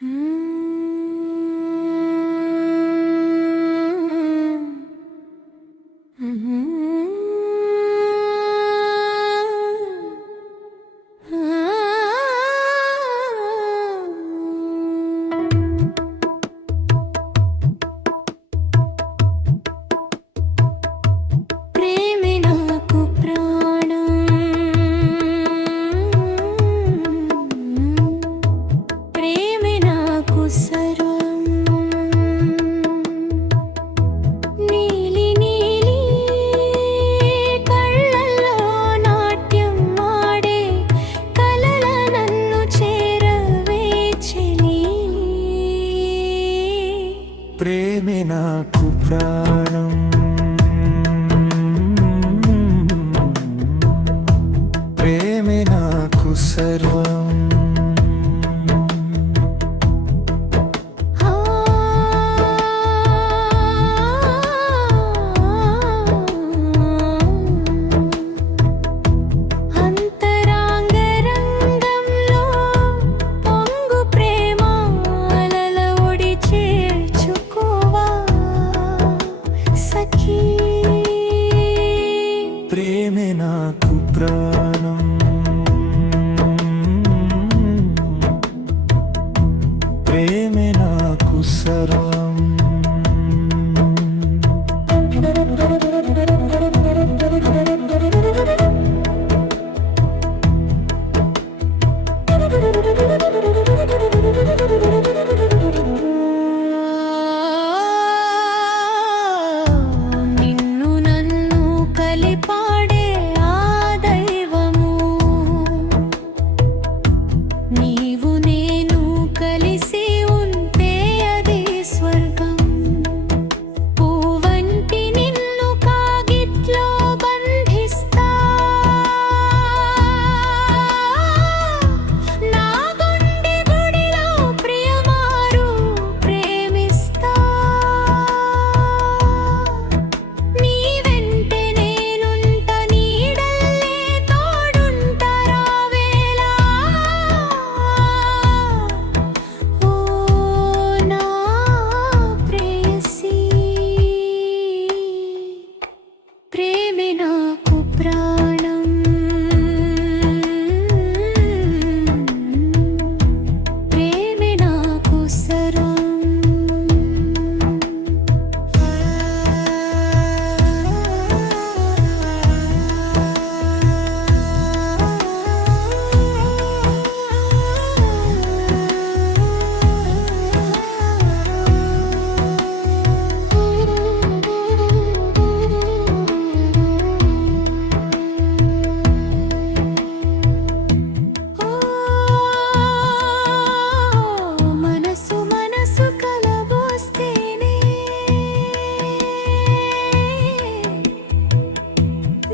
Hmm. ప్రేమే నాకు ప్రాణం.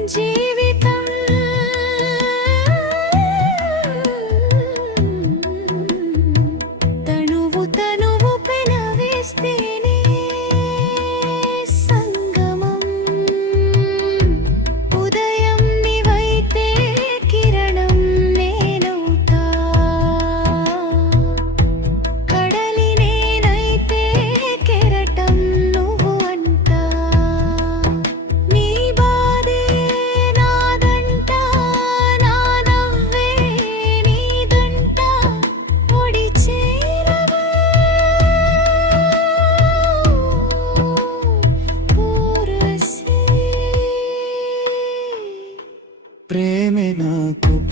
ജീവ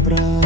прав.